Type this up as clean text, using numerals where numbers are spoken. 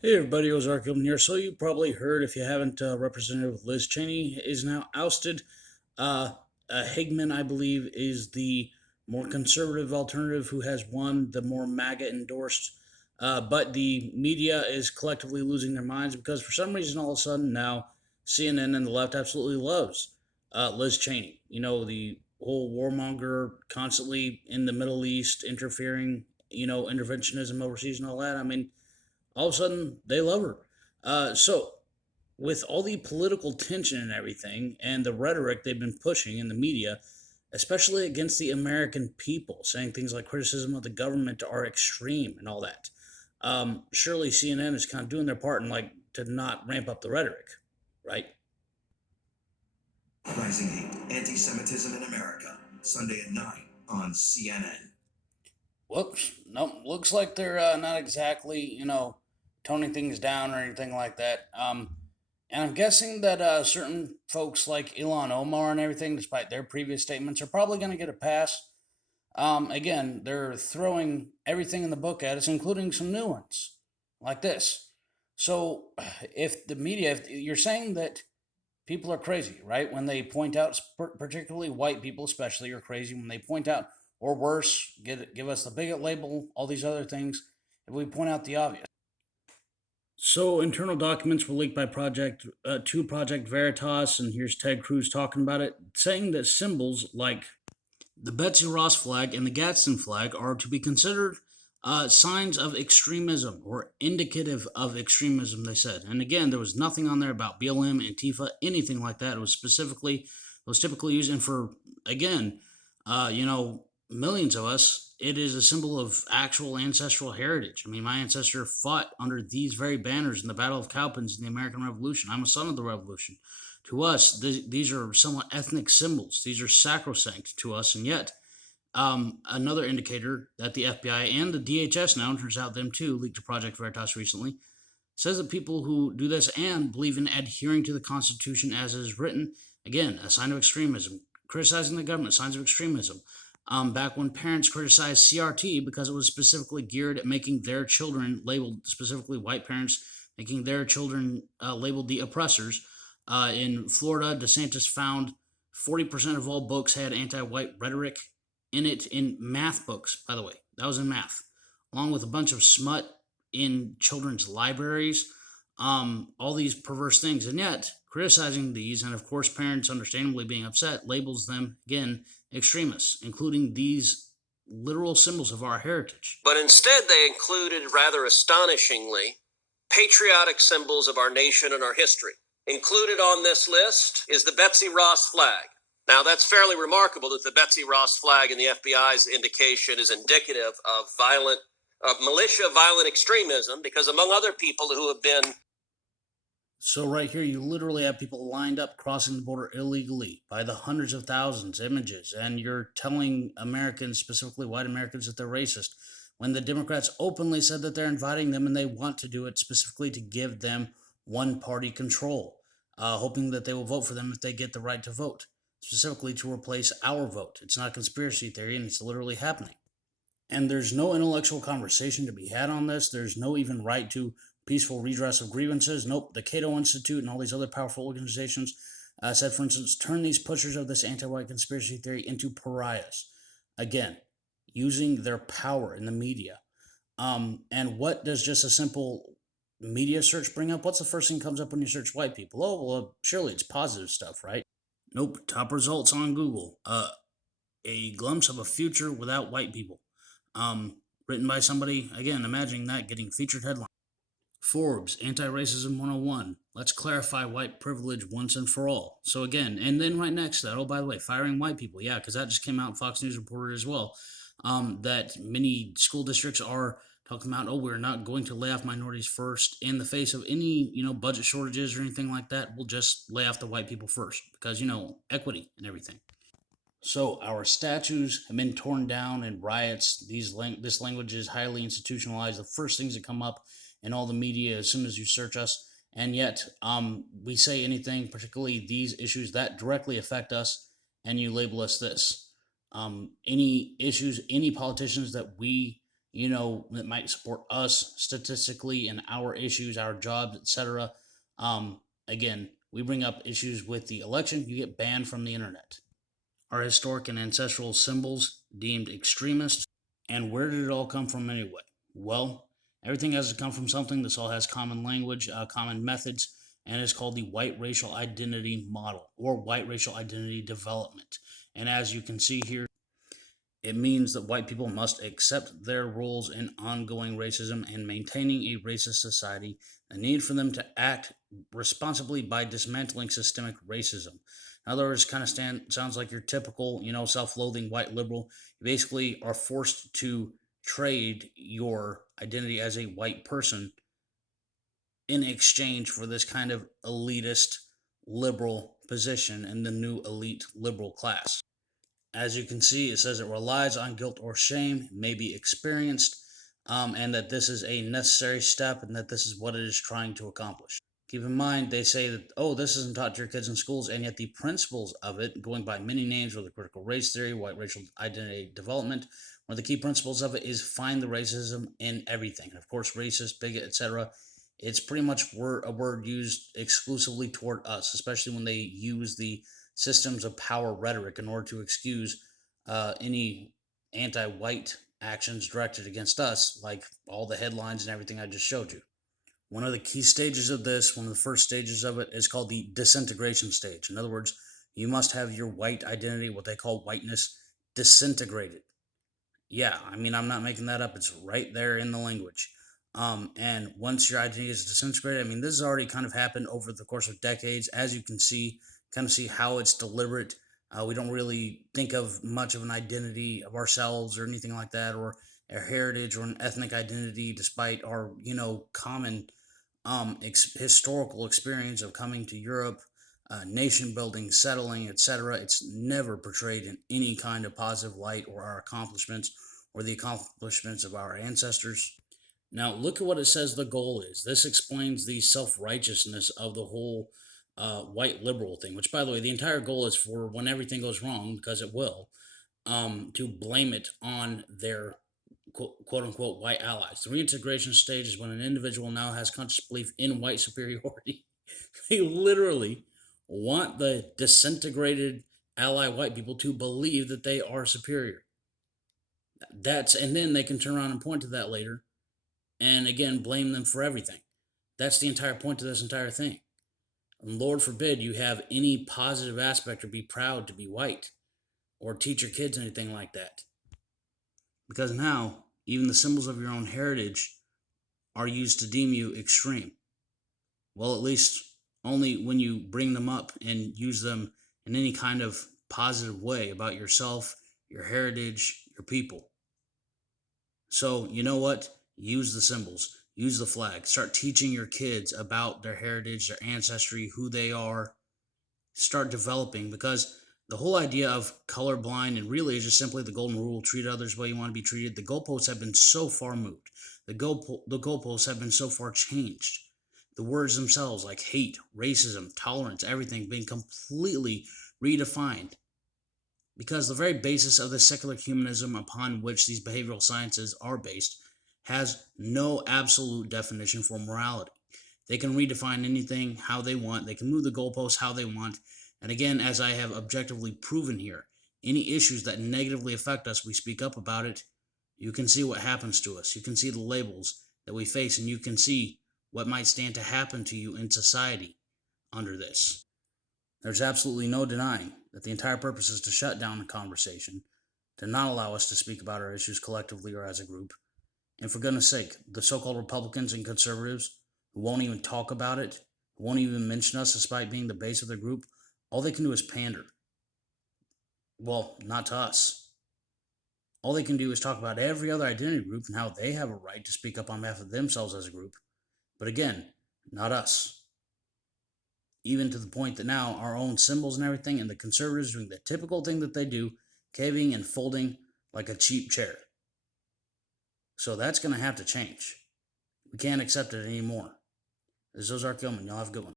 Hey everybody, Ozark Gilman here. So you probably heard, if you haven't, Representative Liz Cheney is now ousted. Uh, Higman, I believe, is the more conservative alternative who has won, the more MAGA endorsed. But the media is collectively losing their minds because for some reason, all of a sudden now, CNN and the left absolutely loves Liz Cheney. You know, the whole warmonger constantly in the Middle East interfering, interventionism overseas and all that. I mean, all of a sudden they love her. So, with all the political tension and everything, and the rhetoric they've been pushing in the media, especially against the American people, saying things like criticism of the government are extreme and all that, surely CNN is kind of doing their part in like to not ramp up the rhetoric, right? Rising Heat, Anti-Semitism in America, Sunday at 9 on CNN. Whoops. Nope. Looks like they're not exactly, toning things down or anything like that. And I'm guessing that certain folks like Elon Omar and everything, despite their previous statements, are probably going to get a pass. Again, they're throwing everything in the book at us, including some new ones like this. So, if the media, if you're saying that people are crazy, right? When they point out, particularly white people, especially, are crazy when they point out, or worse, give us the bigot label, all these other things. If we point out the obvious. So internal documents were leaked by Project Veritas, and here's Ted Cruz talking about it, saying that symbols like the Betsy Ross flag and the Gadsden flag are to be considered signs of extremism or indicative of extremism, they said. And again, there was nothing on there about BLM, Antifa, anything like that. It was typically used, and for, again, millions of us, it is a symbol of actual ancestral heritage. I mean, my ancestor fought under these very banners in the Battle of Cowpens in the American Revolution. I'm a son of the Revolution. To us, these are somewhat ethnic symbols. These are sacrosanct to us, and yet another indicator that the FBI and the DHS now, turns out them too, leaked to Project Veritas recently, says that people who do this and believe in adhering to the Constitution as it is written, again, a sign of extremism. Criticizing the government, signs of extremism. Back when parents criticized CRT because it was specifically geared at making their children labeled, specifically white parents, making their children labeled the oppressors. In Florida, DeSantis found 40% of all books had anti white rhetoric in it, in math books, by the way. That was in math, along with a bunch of smut in children's libraries, all these perverse things. And yet, criticizing these, and of course, parents understandably being upset, labels them, again, extremists, including these literal symbols of our heritage. But instead, they included, rather astonishingly, patriotic symbols of our nation and our history. Included on this list is the Betsy Ross flag. Now, that's fairly remarkable that the Betsy Ross flag in the FBI's indication is indicative of militia violent extremism, because among other people who have been. So right here, you literally have people lined up crossing the border illegally by the hundreds of thousands, images, and you're telling Americans, specifically white Americans, that they're racist, when the Democrats openly said that they're inviting them and they want to do it specifically to give them one-party control, hoping that they will vote for them if they get the right to vote, specifically to replace our vote. It's not a conspiracy theory, and it's literally happening. And there's no intellectual conversation to be had on this. There's no even right to peaceful redress of grievances. Nope. The Cato Institute and all these other powerful organizations said, for instance, turn these pushers of this anti-white conspiracy theory into pariahs. Again, using their power in the media. And what does just a simple media search bring up? What's the first thing that comes up when you search white people? Oh, well, surely it's positive stuff, right? Nope. Top results on Google. A glimpse of a future without white people. Written by somebody, again, imagining that getting featured headline. Forbes, Anti-Racism 101. Let's clarify white privilege once and for all. So again, and then right next to that, oh, by the way, firing white people. Yeah, because that just came out in Fox News reported as well. That many school districts are talking about, oh, we're not going to lay off minorities first in the face of any, budget shortages or anything like that. We'll just lay off the white people first because, equity and everything. So our statues have been torn down in riots. This language is highly institutionalized. The first things that come up in all the media as soon as you search us, and yet we say anything, particularly these issues that directly affect us, and you label us this. Any issues, any politicians that we that might support us statistically and our issues, our jobs, etc. Again, we bring up issues with the election, you get banned from the internet. Are historic and ancestral symbols deemed extremist? And where did it all come from anyway? Well, everything has to come from something. This all has common language, common methods, and it's called the white racial identity model or white racial identity development. And as you can see here, it means that white people must accept their roles in ongoing racism and maintaining a racist society, the need for them to act responsibly by dismantling systemic racism. In other words, kind of sounds like your typical, self-loathing white liberal. You basically are forced to trade your identity as a white person in exchange for this kind of elitist liberal position in the new elite liberal class. As you can see, it says it relies on guilt or shame, may be experienced, and that this is a necessary step and that this is what it is trying to accomplish. Keep in mind, they say that, oh, this isn't taught to your kids in schools, and yet the principles of it, going by many names, or the critical race theory, white racial identity development, one of the key principles of it is find the racism in everything. And of course, racist, bigot, etc. It's pretty much a word used exclusively toward us, especially when they use the systems of power rhetoric in order to excuse any anti white actions directed against us, like all the headlines and everything I just showed you. One of the key stages of this, one of the first stages of it, is called the disintegration stage. In other words, you must have your white identity, what they call whiteness, disintegrated. Yeah, I mean, I'm not making that up. It's right there in the language. And once your identity is disintegrated, I mean, this has already kind of happened over the course of decades. As you can see, kind of see how it's deliberate. We don't really think of much of an identity of ourselves or anything like that, or a heritage or an ethnic identity, despite our, common historical experience of coming to Europe, nation building, settling, etc. It's never portrayed in any kind of positive light or our accomplishments or the accomplishments of our ancestors. Now, look at what it says the goal is. This explains the self righteousness of the whole white liberal thing, which, by the way, the entire goal is for when everything goes wrong, because it will, to blame it on their quote unquote white allies. The reintegration stage is when an individual now has conscious belief in white superiority. They literally want the disintegrated ally white people to believe that they are superior. And then they can turn around and point to that later and again blame them for everything. That's the entire point of this entire thing. And Lord forbid you have any positive aspect or be proud to be white or teach your kids anything like that. Because now, even the symbols of your own heritage are used to deem you extreme. Well, at least only when you bring them up and use them in any kind of positive way about yourself, your heritage, your people. So, you know what? Use the symbols, use the flag, start teaching your kids about their heritage, their ancestry, who they are. Start developing, because the whole idea of colorblind and really is just simply the golden rule: treat others the way you want to be treated. The goalposts have been so far moved. The goalposts have been so far changed. The words themselves, like hate, racism, tolerance, everything, being completely redefined. Because the very basis of the secular humanism upon which these behavioral sciences are based has no absolute definition for morality. They can redefine anything how they want, they can move the goalposts how they want, and again, as I have objectively proven here, any issues that negatively affect us, we speak up about it. You can see what happens to us. You can see the labels that we face, and you can see what might stand to happen to you in society under this. There's absolutely no denying that the entire purpose is to shut down the conversation, to not allow us to speak about our issues collectively or as a group. And for goodness sake, the so called Republicans and conservatives who won't even talk about it, who won't even mention us despite being the base of their group, all they can do is pander. Well, not to us. All they can do is talk about every other identity group and how they have a right to speak up on behalf of themselves as a group. But again, not us. Even to the point that now our own symbols and everything, and the conservatives doing the typical thing that they do, caving and folding like a cheap chair. So that's going to have to change. We can't accept it anymore. This is Ozark Gilman. Y'all have a good one.